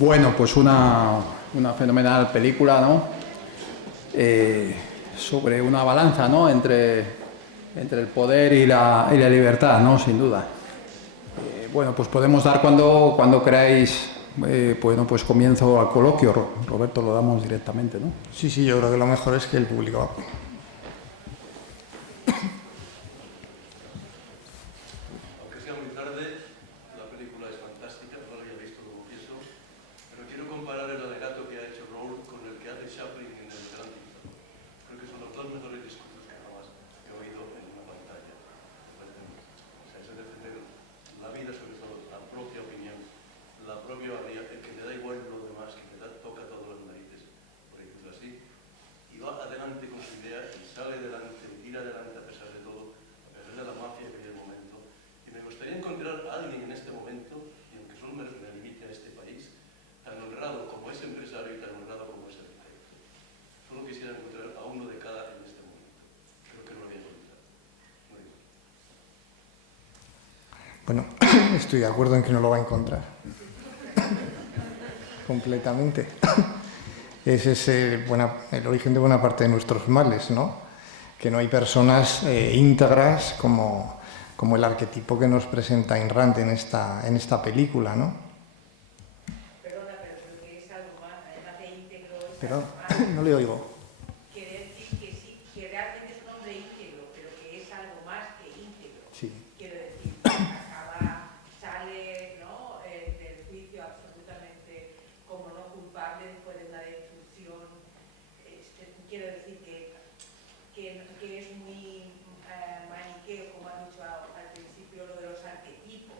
Bueno, pues una fenomenal película, ¿no? Sobre una balanza, ¿no? Entre el poder y la libertad, ¿no? Sin duda. Bueno, pues podemos dar cuando queráis. Bueno, pues comienzo al coloquio. Roberto, lo damos directamente, ¿no? Sí, yo creo que lo mejor es que el público... Bueno, estoy de acuerdo en que no lo va a encontrar. Completamente. Ese es el origen de buena parte de nuestros males, ¿no? Que no hay personas íntegras como el arquetipo que nos presenta Ayn Rand en esta película, ¿no? Perdona, pero que es algo más, además de íntegro... Pero no le oigo. Quiere decir que sí, que realmente es un hombre íntegro, pero que es algo más que íntegro. Sí. Quiero decir, sale, ¿no?, del juicio absolutamente como no culpable después de una destrucción. Quiero decir que es muy maniqueo, como ha dicho al principio, lo de los arquetipos,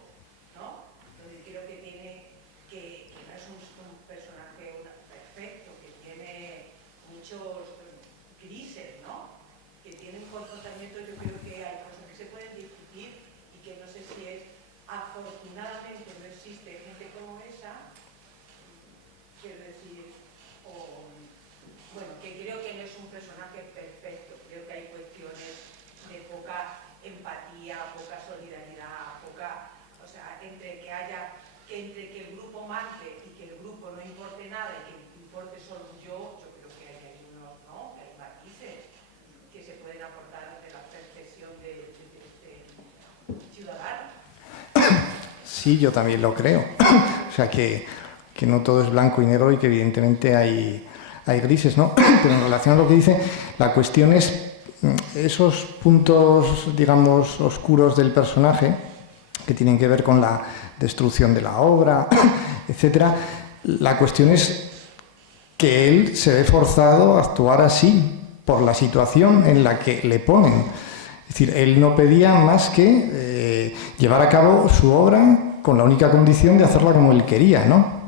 ¿no? Entonces creo que no es un personaje perfecto, que tiene muchos grises, ¿no? Que tiene un comportamiento, yo creo que hay cosas que se pueden discutir y que no sé si es, afortunadamente no existe gente como esa, quiero decir, bueno, que creo que no es un personaje perfecto, creo que hay cuestiones de poca empatía, poca solidaridad, o sea, entre que el grupo mande y que el grupo no importe nada y que importe solo yo creo que hay unos, ¿no?, que hay matices que se pueden aportar desde la percepción de este ciudadano. Sí, yo también lo creo. O sea, que no todo es blanco y negro y que evidentemente hay grises, ¿no? Pero en relación a lo que dice, la cuestión es esos puntos, digamos, oscuros del personaje que tienen que ver con la destrucción de la obra, etcétera. La cuestión es que él se ve forzado a actuar así por la situación en la que le ponen. Es decir, él no pedía más que llevar a cabo su obra con la única condición de hacerla como él quería, ¿no?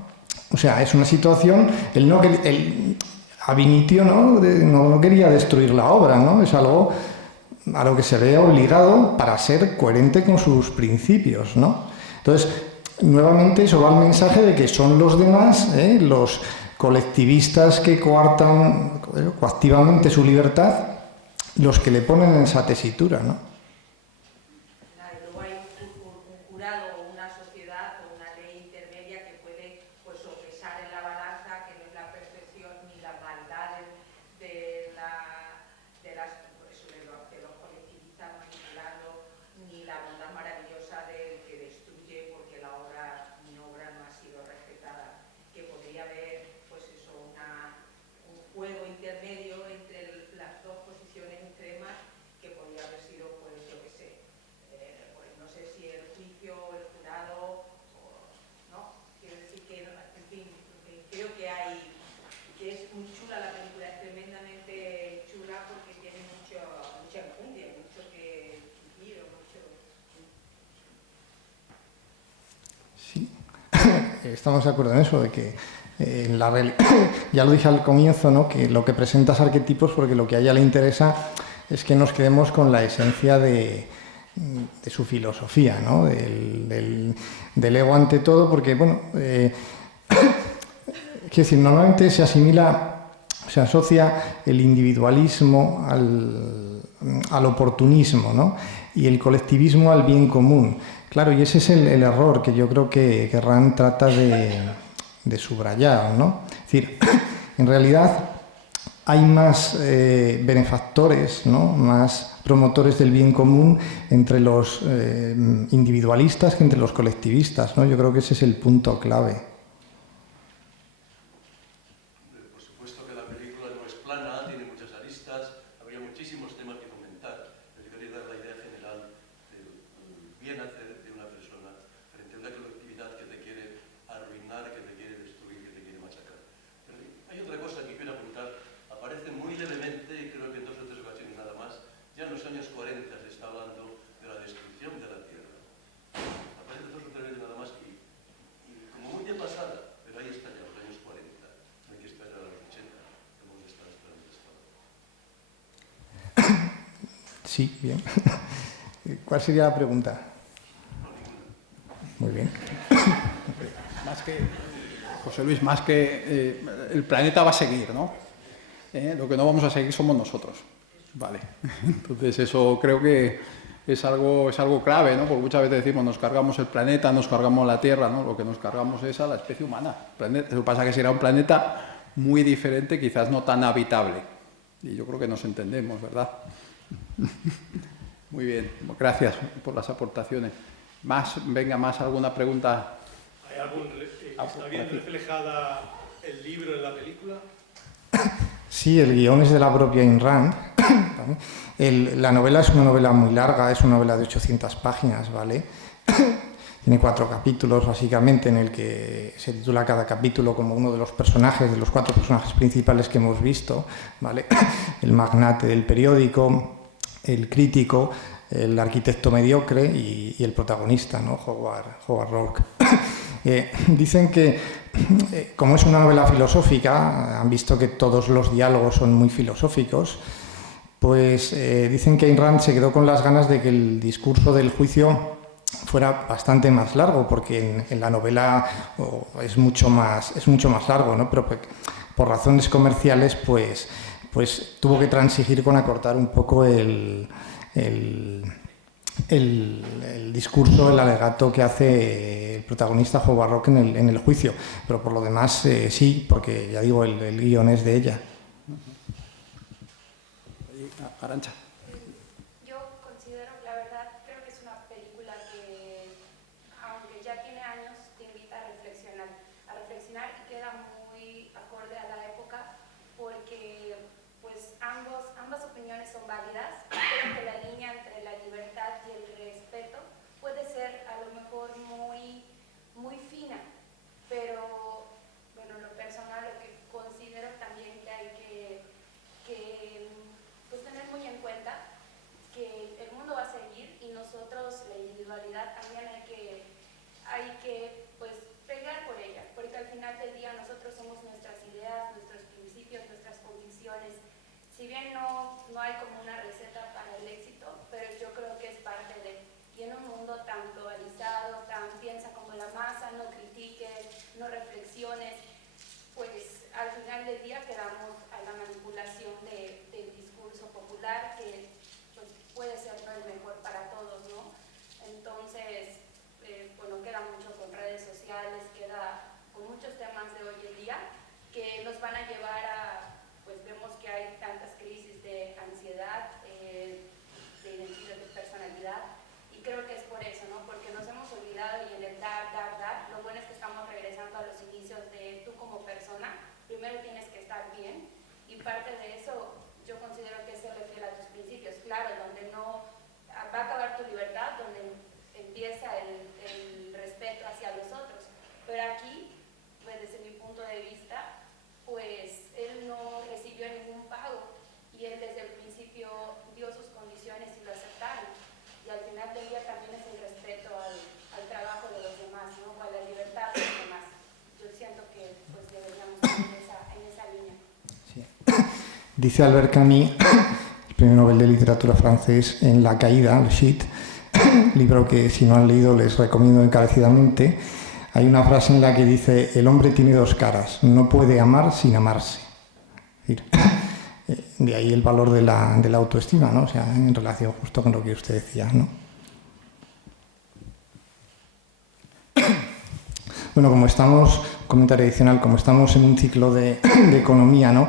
O sea, es una situación, él ab initio, ¿no? No quería destruir la obra, ¿no? Es algo a lo que se ve obligado para ser coherente con sus principios, ¿no? Entonces, nuevamente eso va al mensaje de que son los demás, los colectivistas que coartan coactivamente su libertad, los que le ponen en esa tesitura, ¿no? Luego hay un jurado o una sociedad o una ley intermedia que puede, pues, sopesar en la balanza, que no es la perfección ni las maldades de los colectivistas manipulando, ni la bondad maravillosa del que destruye porque mi obra no ha sido respetada. Que podría haber, pues eso, un juego intermedio entre las dos posiciones extremas, que podría haber sido, pues yo qué sé, pues no sé si el juicio, el jurado, ¿no? Quiero decir que, en fin, creo que es muy chula la película, es tremendamente chula porque tiene mucha enjundia, mucho que decir, Sí, estamos de acuerdo en eso, de que ya lo dije al comienzo, ¿no?, que lo que presenta es arquetipos porque lo que a ella le interesa es que nos quedemos con la esencia de su filosofía, ¿no?, del ego ante todo, porque, bueno, quiero decir, normalmente se asocia el individualismo al oportunismo, ¿no?, y el colectivismo al bien común. Claro, y ese es el error que yo creo que Rand trata de de subrayar, ¿no? Es decir, en realidad hay más benefactores, ¿no? Más promotores del bien común entre los individualistas que entre los colectivistas, ¿no? Yo creo que ese es el punto clave. Por supuesto que la película no es plana, tiene muchas aristas, habría muchísimos temas que comentar, pero yo quería dar la idea general del bien hacer de una persona frente a una colectividad que te quiere arruinar, que te quiere destruir, que te quiere machacar. Pero hay otra cosa que quiero apuntar. Aparece muy levemente, y creo que en 2 o 3 ocasiones nada más, ya en los años 40 se está hablando de la destrucción de la Tierra. Aparece 2 o 3 veces nada más y como muy de pasada, pero ahí está ya, los años 40. No hay que esperar a los 80, hemos de estar esperando hasta ahora. Sí, bien. ¿Cuál sería la pregunta? Muy bien. Más que, José Luis, más que el planeta va a seguir, ¿no? Lo que no vamos a seguir somos nosotros, ¿vale? Entonces eso creo que es algo clave, ¿no? Porque muchas veces decimos nos cargamos el planeta, nos cargamos la Tierra, ¿no? Lo que nos cargamos es a la especie humana. Lo que pasa es que será un planeta muy diferente, quizás no tan habitable. Y yo creo que nos entendemos, ¿verdad? Muy bien, gracias por las aportaciones. Venga, más alguna pregunta. ¿Está bien reflejada el libro en la película? Sí, el guión es de la propia Ayn Rand. La novela es una novela muy larga, es una novela de 800 páginas, ¿vale? Tiene 4 capítulos, básicamente, en el que se titula cada capítulo como uno de los personajes, de los 4 personajes principales que hemos visto, ¿vale? El magnate del periódico, el crítico, el arquitecto mediocre y el protagonista, ¿no? Howard Rourke. Dicen que, como es una novela filosófica, han visto que todos los diálogos son muy filosóficos, pues dicen que Ayn Rand se quedó con las ganas de que el discurso del juicio fuera bastante más largo, porque en la novela es mucho más largo, ¿no? Pero por razones comerciales, pues tuvo que transigir con acortar un poco el discurso, el alegato que hace el protagonista Howard Rourke en el juicio. Pero por lo demás, sí, porque ya digo, el guión es de ella. Arantxa. Yo considero, la verdad, creo que es una película que, aunque ya tiene años, te invita a reflexionar y queda muy acorde a la época, porque pues ambas opiniones son válidas. Creo que la línea entre la libertad y el respeto puede ser a lo mejor muy, muy fina, pero bueno, en lo personal lo que considero también que hay que pues tener muy en cuenta que el mundo va a seguir y nosotros, la individualidad, también hay que pues pelear por ella, porque al final del día nosotros somos nuestras ideas, nuestros principios, nuestras convicciones. Si bien no hay como una receta para el éxito, pero yo creo que es parte de, y en un mundo tan globalizado, tan piensa como la masa, no critiques, no reflexiones, pues al final del día quedamos a la manipulación del discurso popular, que pues, puede ser no el mejor para todos, ¿no? Entonces, bueno, queda mucho con redes sociales, queda con muchos temas de hoy en día que nos van a llevar a, pues vemos que hay tantas crisis de ansiedad, de identidad, de personalidad, y creo que es por eso, ¿no? Porque nos hemos olvidado y en el dar, lo bueno es que estamos regresando a los inicios de tú como persona. Primero tienes que estar bien y parte de eso yo considero que es ser fiel a tus principios. Claro, donde no va a acabar tu libertad, donde empieza el respeto hacia los otros. Pero aquí, pues desde mi punto de vista, pues él no recibió ningún pago y él desde el principio dio sus condiciones y lo aceptaron. Y al final del día también es el respeto al trabajo de los demás, ¿no? O a la libertad de los demás. Yo siento que pues deberíamos ir en esa línea. Sí. Dice Albert Camus, el premio Nobel de Literatura francés, en La caída, Le Chute, libro que si no han leído les recomiendo encarecidamente. Hay una frase en la que dice: el hombre tiene 2 caras, no puede amar sin amarse. Es decir, de ahí el valor de la autoestima, ¿no? O sea, en relación justo con lo que usted decía, ¿no? Bueno, como estamos comentario adicional, como estamos en un ciclo de economía, ¿no?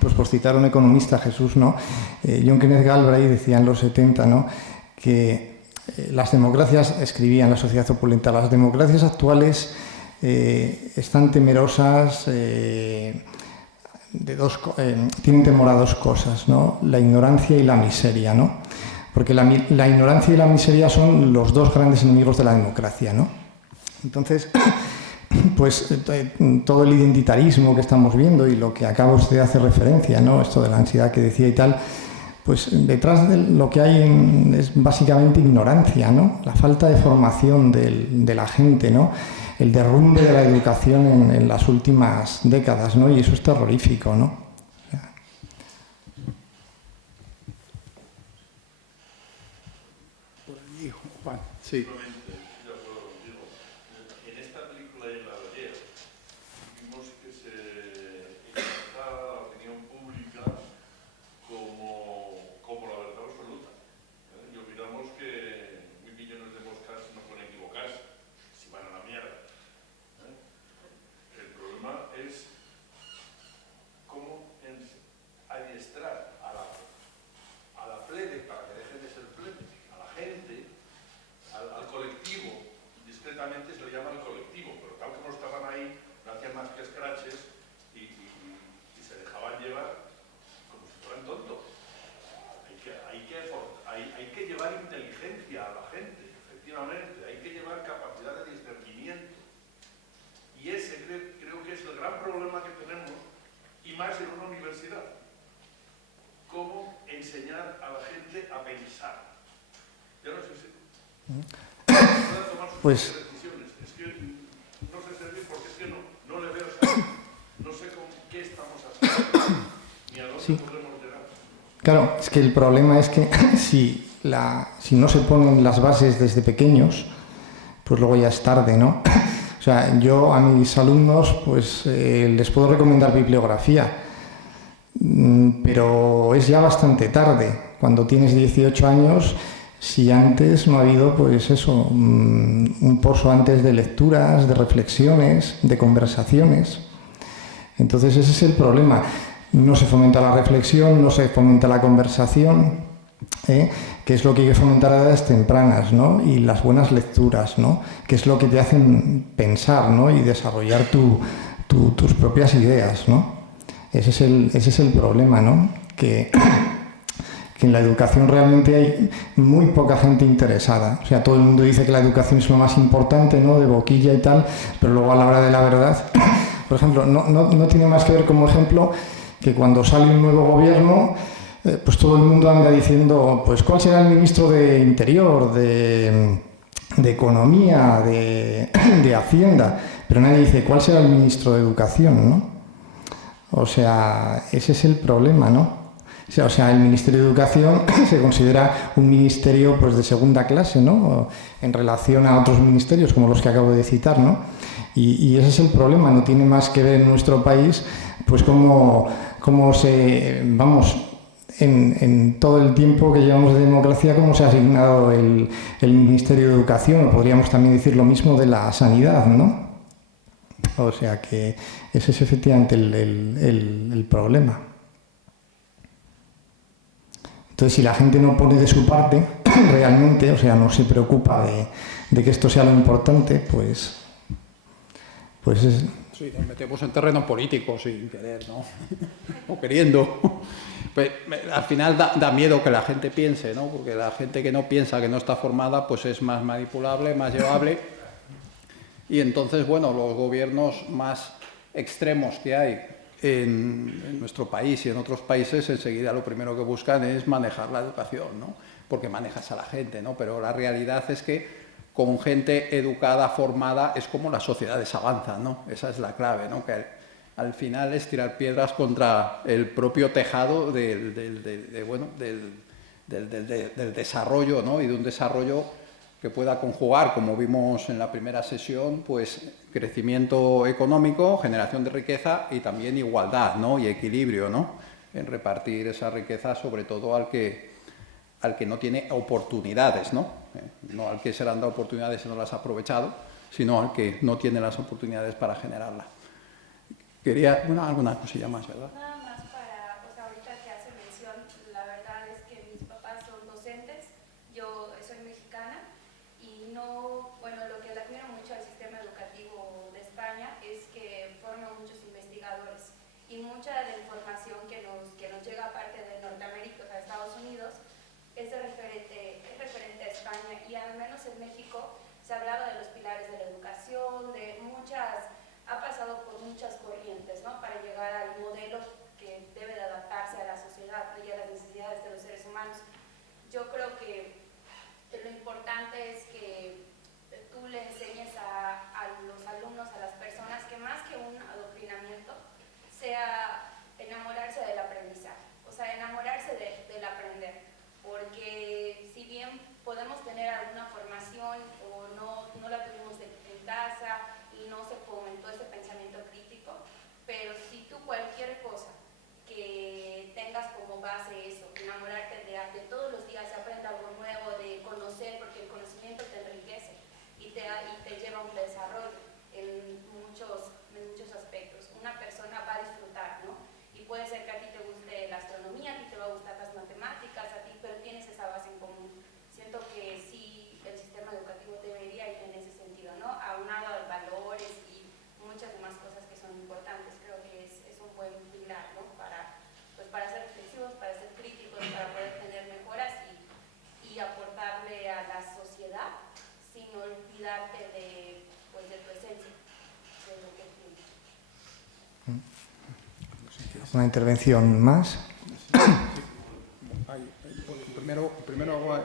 Pues por citar a un economista, Jesús, ¿no? John Kenneth Galbraith decía en los 70, ¿no? Que las democracias, escribía en La sociedad opulenta, las democracias actuales están temerosas tienen temor a dos cosas, ¿no? La ignorancia y la miseria, ¿no? Porque la ignorancia y la miseria son los dos grandes enemigos de la democracia, ¿no? Entonces, pues todo el identitarismo que estamos viendo y lo que acaba usted de hacer referencia, ¿no? Esto de la ansiedad que decía y tal, pues detrás de lo que hay es básicamente ignorancia, ¿no? La falta de formación de la gente, ¿no? El derrumbe de la educación en las últimas décadas, ¿no? Y eso es terrorífico, ¿no? Por allí, Juan. Sí. En esta película y en la de ayer vimos que se exalta la opinión pública como la verdad absoluta. Y olvidamos que millones de moscas no pueden equivocarse si van a la mierda. El problema es cómo adiestrar a la plebe para que deje de ser plebe, a la gente, al colectivo. Discretamente se le llama el colectivo, pero tal como estaban ahí, no hacían más que escraches y se dejaban llevar como si fueran tontos. Hay que llevar inteligencia a la gente, efectivamente, hay que llevar capacidad de discernimiento. Y ese creo que es el gran problema que tenemos, y más en una universidad. Cómo enseñar a la gente a pensar. Yo no sé si pueda tomar sus Pues decisiones. Es que no sé servir porque es que no le veo salir. No sé con qué estamos haciendo ni a dónde podemos llegar. Claro, es que el problema es que si no se ponen las bases desde pequeños, pues luego ya es tarde, ¿no? O sea, yo a mis alumnos pues les puedo recomendar bibliografía, pero es ya bastante tarde. Cuando tienes 18 años, si antes no ha habido, pues eso, un pozo antes de lecturas, de reflexiones, de conversaciones. Entonces ese es el problema. No se fomenta la reflexión, no se fomenta la conversación, que es lo que hay que fomentar a edades tempranas, ¿no? Y las buenas lecturas, ¿no? Que es lo que te hacen pensar, ¿no? Y desarrollar tus propias ideas, ¿no? Ese es el problema, ¿no? Que en la educación realmente hay muy poca gente interesada. O sea, todo el mundo dice que la educación es lo más importante, ¿no? De boquilla y tal, pero luego a la hora de la verdad, por ejemplo, no tiene más que ver como ejemplo que cuando sale un nuevo gobierno, pues todo el mundo anda diciendo, pues ¿cuál será el ministro de Interior, de Economía, de Hacienda? Pero nadie dice, ¿cuál será el ministro de Educación, no? O sea, ese es el problema, ¿no? O sea, el Ministerio de Educación se considera un ministerio pues, de segunda clase, ¿no? En relación a otros ministerios como los que acabo de citar, ¿no? Y ese es el problema, no tiene más que ver en nuestro país, pues cómo se, vamos, en todo el tiempo que llevamos de democracia, cómo se ha asignado el Ministerio de Educación, o podríamos también decir lo mismo de la sanidad, ¿no? O sea que ese es efectivamente el problema. Entonces, si la gente no pone de su parte, realmente, o sea, no se preocupa de que esto sea lo importante, pues es... Sí, nos metemos en terreno político sin querer, ¿no? O queriendo. Pues, al final da miedo que la gente piense, ¿no? Porque la gente que no piensa, que no está formada, pues es más manipulable, más llevable. Y entonces, bueno, los gobiernos más extremos que hay en nuestro país y en otros países, enseguida lo primero que buscan es manejar la educación, ¿no? Porque manejas a la gente, ¿no? Pero la realidad es que con gente educada, formada, es como las sociedades avanzan, ¿no? Esa es la clave, ¿no? Que al final es tirar piedras contra el propio tejado del desarrollo, ¿no? Y de un desarrollo que pueda conjugar, como vimos en la primera sesión, pues crecimiento económico, generación de riqueza y también igualdad, ¿no? Y equilibrio, ¿no? En repartir esa riqueza, sobre todo al que no tiene oportunidades, ¿no? No al que se le han dado oportunidades y no las ha aprovechado, sino al que no tiene las oportunidades para generarla. Quería, bueno, alguna cosilla más, ¿verdad? Nada más para, pues ahorita que hace mención, la verdad es que mis papás son docentes, yo soy mexicana y no, bueno, lo que le admiro mucho al sistema educativo de España es que forma muchos investigadores y mucha de la información que nos llega aparte de Norteamérica, o sea, Estados Unidos, es referente a España y al menos en México se ha hablado de los pilares de la educación, ha pasado por muchas corrientes, ¿no? Para llegar al modelo que debe de adaptarse a la sociedad y a las necesidades de los seres humanos. Yo creo que lo importante es que tú le enseñes a los alumnos, a las personas, que más que un adoctrinamiento, sea enamorarse del aprendizaje, o sea, enamorarse del aprender, porque si bien podemos tener alguna formación o no la tuvimos en casa y no se fomentó ese pensamiento crítico, pero si tú cualquier cosa que tengas como base eso, enamorarte de todos los días, aprender algo nuevo, de conocer, porque el conocimiento te enriquece y te lleva a un desarrollo en muchos aspectos. Una persona va a disfrutar, ¿no? Y puede ser que a ti te guste la astronomía, a ti te va a gustar las matemáticas, pero tienes esa base en común. Siento que sí, el sistema educativo debería ir en ese sentido, ¿no? Aunado a valores y muchas demás cosas que son importantes. Creo que es un buen pilar, ¿no? Para ser reflexivos, para ser críticos, para poder tener mejoras y aportarle a la sociedad sin olvidarte de tu esencia, de lo que tienes. ¿Una intervención más? Primero hago a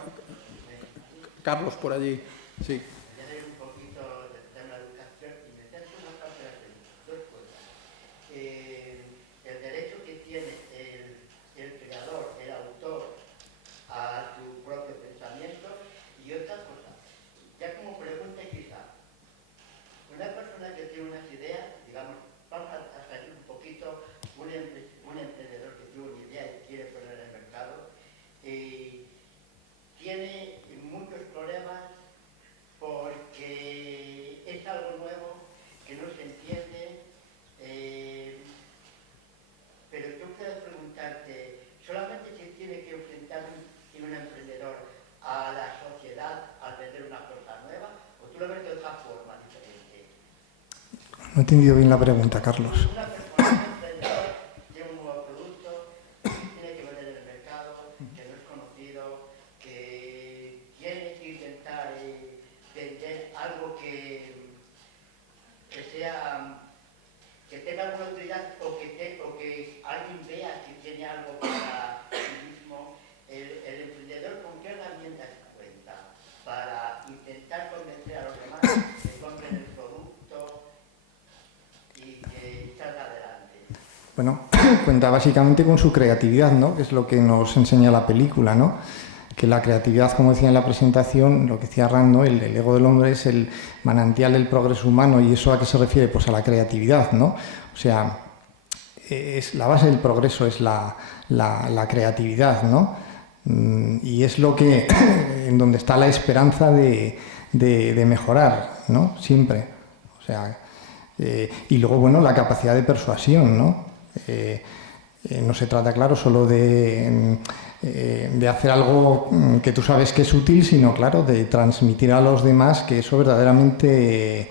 Carlos por allí. Sí. Añadir un poquito del tema de educación y meter una parte de dos cosas. El derecho que tiene el creador, el autor, a su propio pensamiento y otra cosa. Ya como pregunta quizá, una persona que tiene unas ideas, digamos, vamos a salir un poquito, un emprendedor que tiene una idea y quiere poner en el mercado, tiene muchos problemas porque es algo nuevo que no se entiende, pero tú puedes preguntarte, ¿solamente se tiene que enfrentar un emprendedor a la sociedad al vender una cosa nueva o tú lo ves de otra forma diferente? No he entendido bien la pregunta, Carlos. Una persona, un emprendedor, tiene un nuevo producto, tiene que vender en el mercado, que no es conocido, que tiene que intentar vender algo que tenga alguna utilidad o que alguien vea que tiene algo para sí mismo. El emprendedor, ¿con qué herramientas cuenta para intentar convencer a los demás que compren el producto y que salga adelante? Bueno, cuenta básicamente con su creatividad, ¿no? Que es lo que nos enseña la película, ¿no? Que la creatividad, como decía en la presentación, lo que decía Rand, ¿no? El ego del hombre es el manantial del progreso humano. ¿Y eso a qué se refiere? Pues a la creatividad, ¿no? O sea, la base del progreso es la creatividad, ¿no? Y es lo que, en donde está la esperanza de mejorar, ¿no? Siempre. O sea, y luego, bueno, la capacidad de persuasión, ¿no? No se trata, claro, solo de hacer algo que tú sabes que es útil, sino, claro, de transmitir a los demás que eso verdaderamente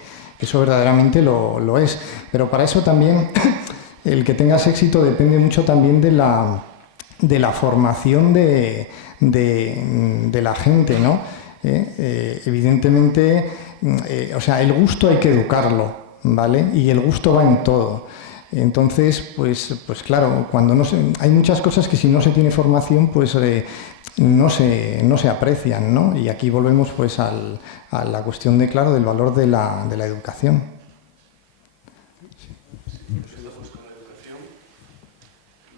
lo es. Pero para eso también el que tengas éxito depende mucho también de la formación de la gente, ¿no? Evidentemente, o sea, el gusto hay que educarlo, ¿vale? Y el gusto va en todo. Entonces, pues claro, cuando hay muchas cosas que si no se tiene formación, pues no se aprecian, ¿no? Y aquí volvemos pues a la cuestión del valor de la educación. Seguimos con la educación.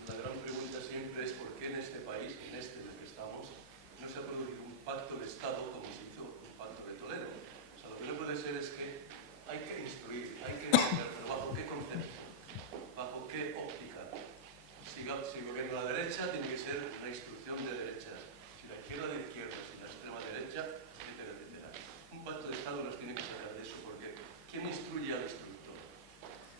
La gran pregunta siempre es por qué en este país, en el que estamos, no se ha producido un pacto de Estado como se hizo un pacto de Toledo. O sea, lo que no puede ser es que hay que instruir, hay que enseñar, pero ¿bajo qué concepto? ¿Bajo qué óptica? Si gobierna la derecha, tiene que ser una instrucción de derechas. Si la izquierda, de izquierda. Si la extrema derecha, etcétera, etcétera. Un pacto de Estado nos tiene que sacar de eso, porque instruye al instructor?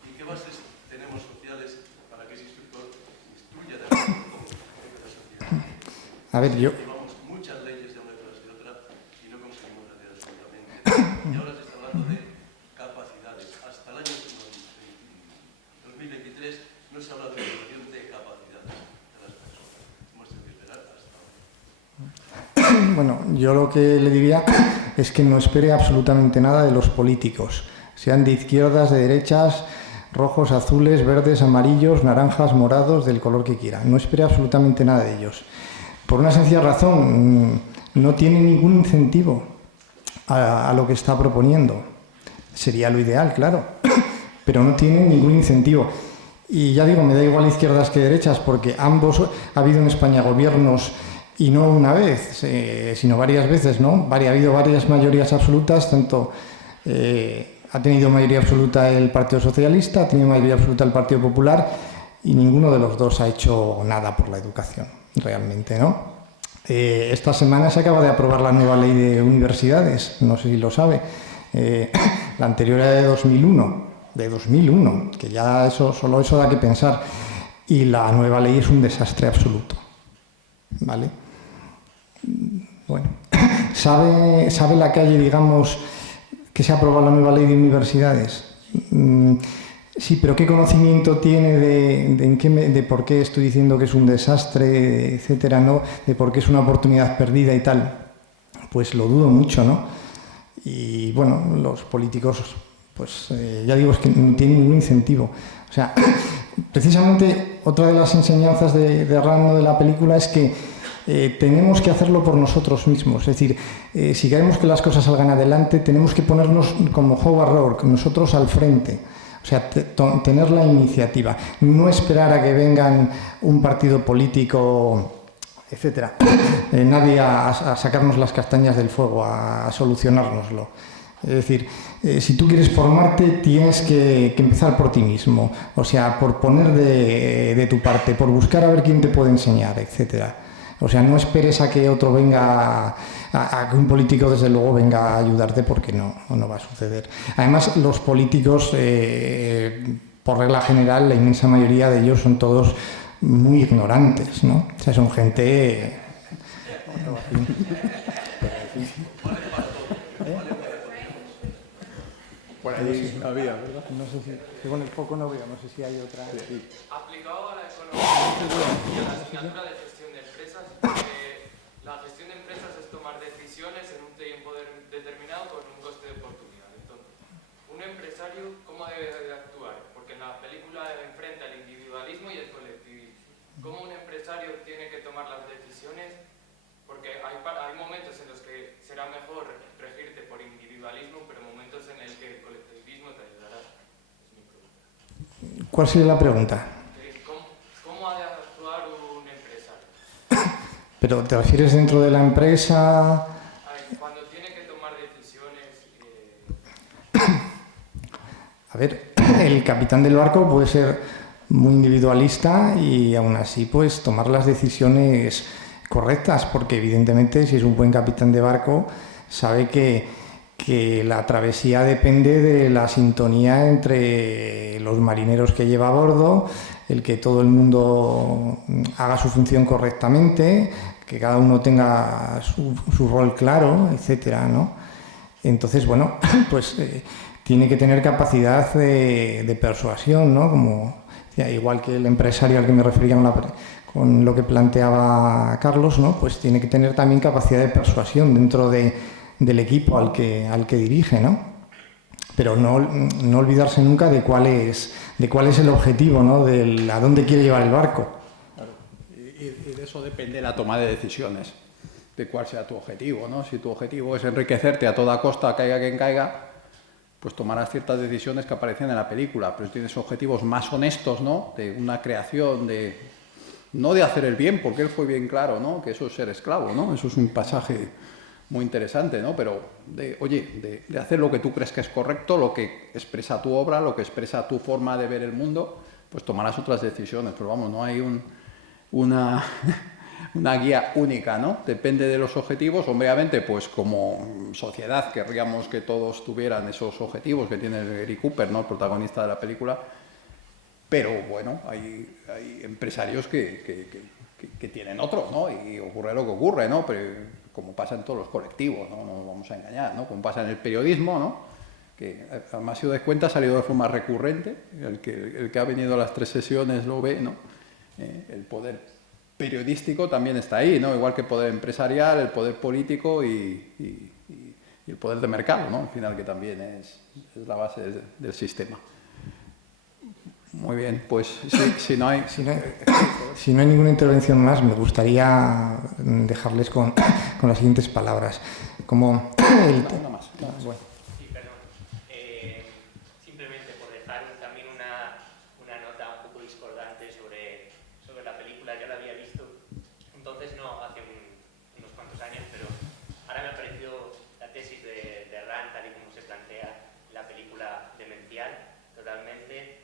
¿Y qué bases tenemos sociales para que ese instructor instruya de acuerdo con la sociedad? A ver, yo... Llevamos muchas leyes de una detrás de otra y no conseguimos hacer absolutamente. Y ahora se está hablando de capacidades. Hasta el año 2023 no se habla de evaluación de capacidades de las personas. Hemos tenido que esperar hasta ahora. Bueno, yo lo que le diría es que no espere absolutamente nada de los políticos, sean de izquierdas, de derechas, rojos, azules, verdes, amarillos, naranjas, morados, del color que quiera. No espere absolutamente nada de ellos. Por una sencilla razón, no tiene ningún incentivo a lo que está proponiendo. Sería lo ideal, claro, pero no tiene ningún incentivo. Y ya digo, me da igual izquierdas que derechas, porque ambos ha habido en España gobiernos, y no una vez, sino varias veces, ¿no? Ha habido varias mayorías absolutas, tanto ha tenido mayoría absoluta el Partido Socialista, ha tenido mayoría absoluta el Partido Popular, y ninguno de los dos ha hecho nada por la educación, realmente, ¿no? Esta semana se acaba de aprobar la nueva ley de universidades, no sé si lo sabe. La anterior era de 2001, que ya solo eso da que pensar. Y la nueva ley es un desastre absoluto, ¿vale? Bueno, ¿sabe la calle, digamos, que se ha aprobado la nueva ley de universidades? Sí, pero ¿qué conocimiento tiene de por qué estoy diciendo que es un desastre, etcétera, ¿no? De por qué es una oportunidad perdida y tal? Pues lo dudo mucho, ¿no? Y bueno, los políticos, pues ya digo, es que no tienen ningún incentivo. O sea, precisamente otra de las enseñanzas de Rando de la película es que tenemos que hacerlo por nosotros mismos. Es decir, si queremos que las cosas salgan adelante, tenemos que ponernos como Howard Roark, nosotros al frente. O sea, tener la iniciativa. No esperar a que vengan un partido político, etcétera, nadie a sacarnos las castañas del fuego, a solucionárnoslo. Es decir, si tú quieres formarte, tienes que empezar por ti mismo. O sea, por poner de tu parte, por buscar a ver quién te puede enseñar, etcétera. O sea, no esperes a que otro venga, a que un político desde luego venga a ayudarte, porque no va a suceder. Además, los políticos, por regla general, la inmensa mayoría de ellos son todos muy ignorantes, ¿no? O sea, son gente... Por ahí no había, ¿verdad? No sé si con el foco no veo, no sé si hay otra. Sí. Aplicado a la economía y a la asignatura de gestión de empresas, la gestión de empresas es tomar decisiones en un tiempo determinado con un coste de oportunidad. Entonces, un empresario, ¿cómo debe de actuar? Porque en la película enfrenta el individualismo y el colectivismo. ¿Cómo un empresario tiene que tomar las decisiones? Porque hay momentos en los que será mejor regirte por individualismo, pero momentos en el que el colectivismo te ayudará. Es mi pregunta. ¿Cuál sería la pregunta? ¿Cómo ha de actuar un empresario? ¿Pero te refieres dentro de la empresa? Cuando tiene que tomar decisiones... A ver, el capitán del barco puede ser muy individualista y aún así pues tomar las decisiones correctas, porque evidentemente si es un buen capitán de barco sabe que la travesía depende de la sintonía entre los marineros que lleva a bordo, el que todo el mundo haga su función correctamente, que cada uno tenga su rol claro, etcétera, ¿no? Entonces, bueno, pues tiene que tener capacidad de persuasión, ¿no? Como, igual que el empresario al que me refería con lo que planteaba Carlos, ¿no? Pues tiene que tener también capacidad de persuasión dentro del equipo al que dirige, ¿no? Pero no olvidarse nunca de cuál es el objetivo, ¿no? A dónde quiere llevar el barco. Claro. Y de eso depende la toma de decisiones, de cuál sea tu objetivo, ¿no? Si tu objetivo es enriquecerte a toda costa, caiga quien caiga, pues tomarás ciertas decisiones que aparecen en la película, pero si tienes objetivos más honestos, ¿no? De una creación, no de hacer el bien, porque él fue bien claro, ¿no? Que eso es ser esclavo, ¿no? Eso es un pasaje muy interesante, ¿no? Pero de hacer lo que tú crees que es correcto, lo que expresa tu obra, lo que expresa tu forma de ver el mundo, pues tomarás otras decisiones. Pero vamos, no hay una guía única, ¿no? Depende de los objetivos. Obviamente, pues como sociedad querríamos que todos tuvieran esos objetivos que tiene Gary Cooper, ¿no? El protagonista de la película. Pero bueno, hay empresarios que tienen otros, ¿no? Y ocurre lo que ocurre, ¿no? Pero como pasa en todos los colectivos, ¿no? No nos vamos a engañar, ¿no? Como pasa en el periodismo, ¿no? Que además, si os dais cuenta, ha salido de forma recurrente. El que ha venido a las 3 sesiones lo ve, ¿no? El poder periodístico también está ahí, ¿no? Igual que el poder empresarial, el poder político y el poder de mercado, ¿no? Al final, que también es la base del sistema. Muy bien, pues si no hay ninguna intervención más, me gustaría dejarles con las siguientes palabras. Como una más. Bueno. Sí, perdón. Simplemente por dejar también una nota un poco discordante sobre la película. Yo la había visto, entonces no hace unos cuantos años, pero ahora me ha parecido la tesis de Rand, tal y como se plantea la película, demencial totalmente.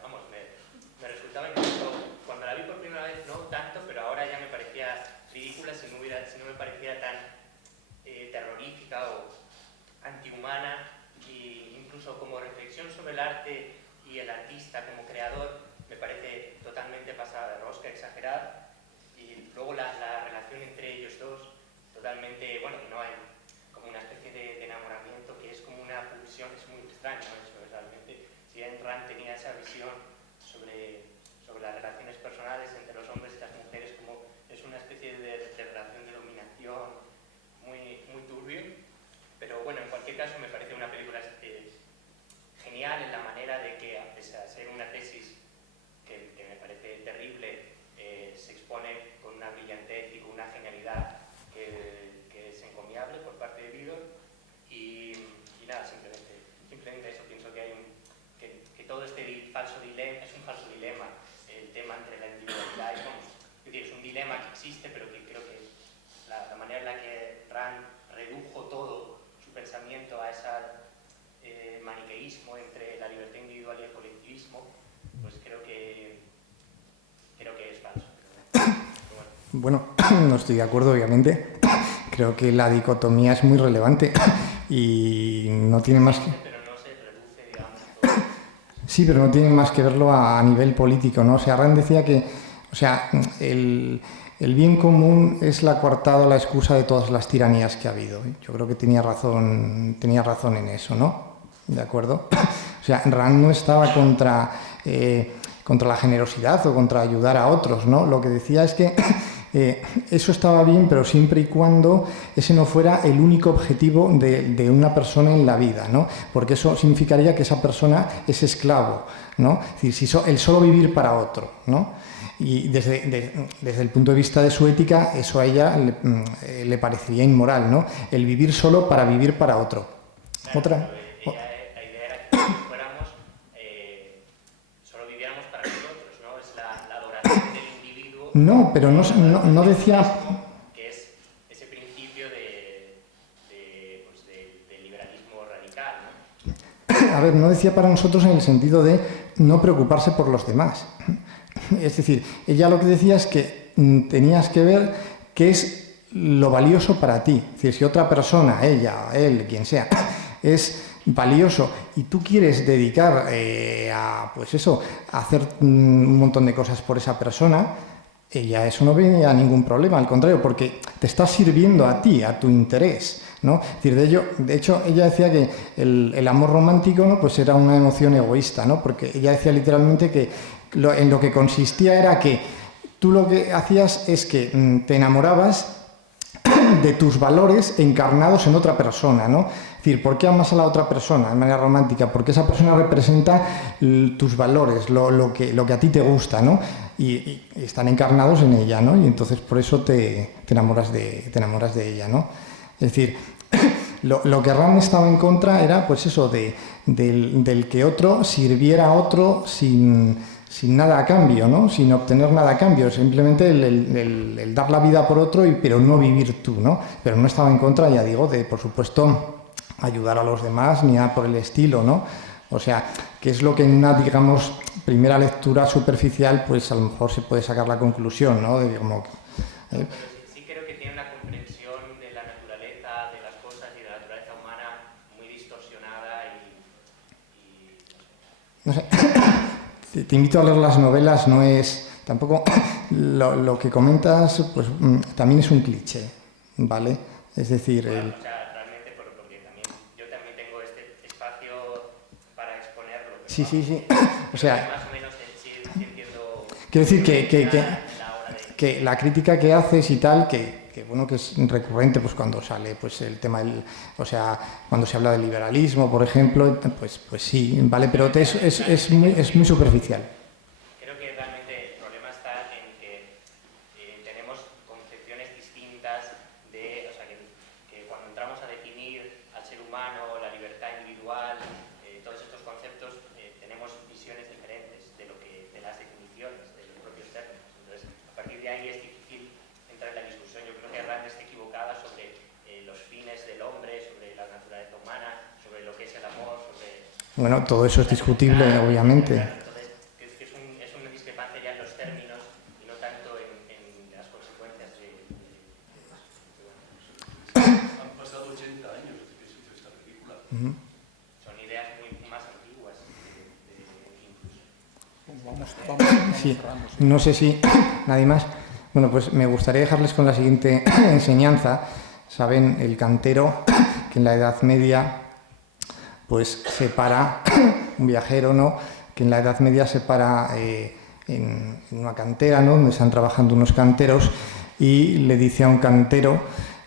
Vamos, me resultaba incluso, cuando la vi por primera vez, no tanto, pero ahora ya me parecía ridícula si no me pareciera tan terrorífica o antihumana, e incluso como reflexión sobre el arte y el artista como creador, me parece totalmente pasada de rosca, exagerada, y luego la relación entre ellos dos, totalmente, bueno, no hay como una especie de enamoramiento que es como una pulsión, es muy extraño eso, realmente. Si Ayn Rand tenía esa visión sobre las relaciones personales entre los hombres y las mujeres, como es una especie de relación de dominación muy, muy turbio, pero bueno, en cualquier caso me parece una película genial en la manera de que, a pesar de ser una tesis que me parece terrible, se expone con una brillantez y con una genialidad que es encomiable por parte de Vidor, y nada, simplemente eso. Pienso que hay que todo este falso dilema, es un falso dilema, el tema entre la individualidad y es decir, es un dilema que existe, pero que creo que la manera en la que Rand redujo todo su pensamiento a ese maniqueísmo entre la libertad individual y el colectivismo, pues creo que es falso. Bueno, no estoy de acuerdo, obviamente. Creo que la dicotomía es muy relevante y no tiene más que... Pero no se reduce, digamos, todo. Sí, pero no tiene más que verlo a nivel político, ¿no? O sea, Rand decía que, o sea, el bien común es la coartada, la excusa de todas las tiranías que ha habido. Yo creo que tenía razón en eso, ¿no? ¿De acuerdo? O sea, Rand no estaba contra la generosidad o contra ayudar a otros, ¿no? Lo que decía es que eso estaba bien, pero siempre y cuando ese no fuera el único objetivo de una persona en la vida, ¿no? Porque eso significaría que esa persona es esclavo, ¿no? Es decir, el solo vivir para otro, ¿no? Y desde el punto de vista de su ética, eso a ella le parecería inmoral, ¿no? El vivir solo para vivir para otro. Otra. La idea era que fuéramos, solo viviéramos para nosotros, ¿no? Es la adoración del individuo. No, pero no decía... Que es ese principio de liberalismo radical, ¿no? A ver, no decía para nosotros en el sentido de no preocuparse por los demás. Es decir, ella lo que decía es que tenías que ver qué es lo valioso para ti. Es decir, si otra persona, ella, él, quien sea, es valioso y tú quieres dedicar a hacer un montón de cosas por esa persona, ella eso no ve a ningún problema, al contrario, porque te está sirviendo a ti, a tu interés, ¿no? Es decir, de hecho, ella decía que el amor romántico, ¿no? Pues era una emoción egoísta, ¿no? Porque ella decía literalmente que en lo que consistía era que tú lo que hacías es que te enamorabas de tus valores encarnados en otra persona, ¿no? Es decir, ¿por qué amas a la otra persona de manera romántica? Porque esa persona representa tus valores, lo que a ti te gusta, ¿no? Y están encarnados en ella, ¿no? Y entonces por eso te enamoras de ella, ¿no? Es decir, lo que Rand estaba en contra era, pues eso, del que otro sirviera a otro sin nada a cambio, ¿no? Sin obtener nada a cambio, simplemente el dar la vida por otro, pero no vivir tú, ¿no? Pero no estaba en contra, ya digo, de, por supuesto, ayudar a los demás, ni nada por el estilo, ¿no? O sea, que es lo que en una, digamos, primera lectura superficial, pues a lo mejor se puede sacar la conclusión, ¿no? De como Pero sí creo que tiene una comprensión de la naturaleza, de las cosas y de la naturaleza humana muy distorsionada No sé. Te invito a leer las novelas, no es... Tampoco lo que comentas pues también es un cliché, ¿vale? Es decir, bueno, o sea, realmente porque también, yo también tengo este espacio para exponerlo. Sí. O sea, más o menos sí entiendo... Quiero decir que la crítica que haces y tal, que bueno, que es recurrente pues cuando sale pues el tema o sea, cuando se habla del liberalismo, por ejemplo, pues sí, vale, pero es muy superficial. Creo que realmente el problema está en que tenemos concepciones distintas de, o sea, que cuando entramos a definir al ser humano, la libertad individual, todos estos conceptos, tenemos visiones diferentes de las definiciones, de los propios términos. Entonces, a partir de ahí es difícil entrar en la discusión. Yo creo que Rand está equivocada sobre los fines del hombre, sobre la naturaleza humana, sobre lo que es el amor, sobre... Bueno, todo eso es discutible, obviamente. Entonces, es una discrepancia ya en los términos y no tanto en las consecuencias de Han pasado 80 años desde que se hizo esta película. Son ideas muy más antiguas incluso. Sí, no sé si nadie más. Bueno, pues me gustaría dejarles con la siguiente enseñanza. Saben, el cantero que en la Edad Media pues se para, un viajero, ¿no? Que en la Edad Media se para en una cantera, ¿no? Donde están trabajando unos canteros y le dice a un cantero,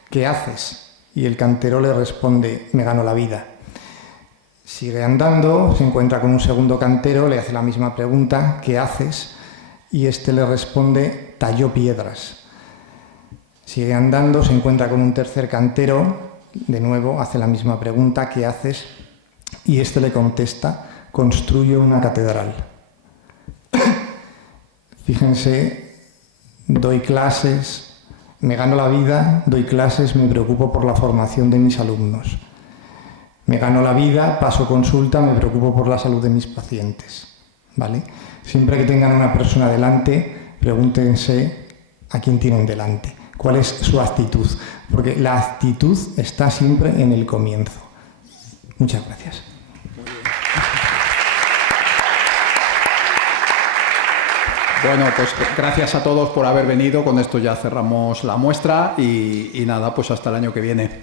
¿qué haces? Y el cantero le responde, me gano la vida. Sigue andando, se encuentra con un segundo cantero, le hace la misma pregunta, ¿qué haces? Y este le responde, tallo piedras. Sigue andando, se encuentra con un tercer cantero, de nuevo hace la misma pregunta, ¿qué haces? Y este le contesta, construyo una catedral. Fíjense, doy clases, me gano la vida, doy clases, me preocupo por la formación de mis alumnos. Me gano la vida, paso consulta, me preocupo por la salud de mis pacientes. ¿Vale? Siempre que tengan una persona delante, pregúntense a quién tienen delante. ¿Cuál es su actitud? Porque la actitud está siempre en el comienzo. Muchas gracias. Bueno, pues gracias a todos por haber venido. Con esto ya cerramos la muestra y nada, pues hasta el año que viene.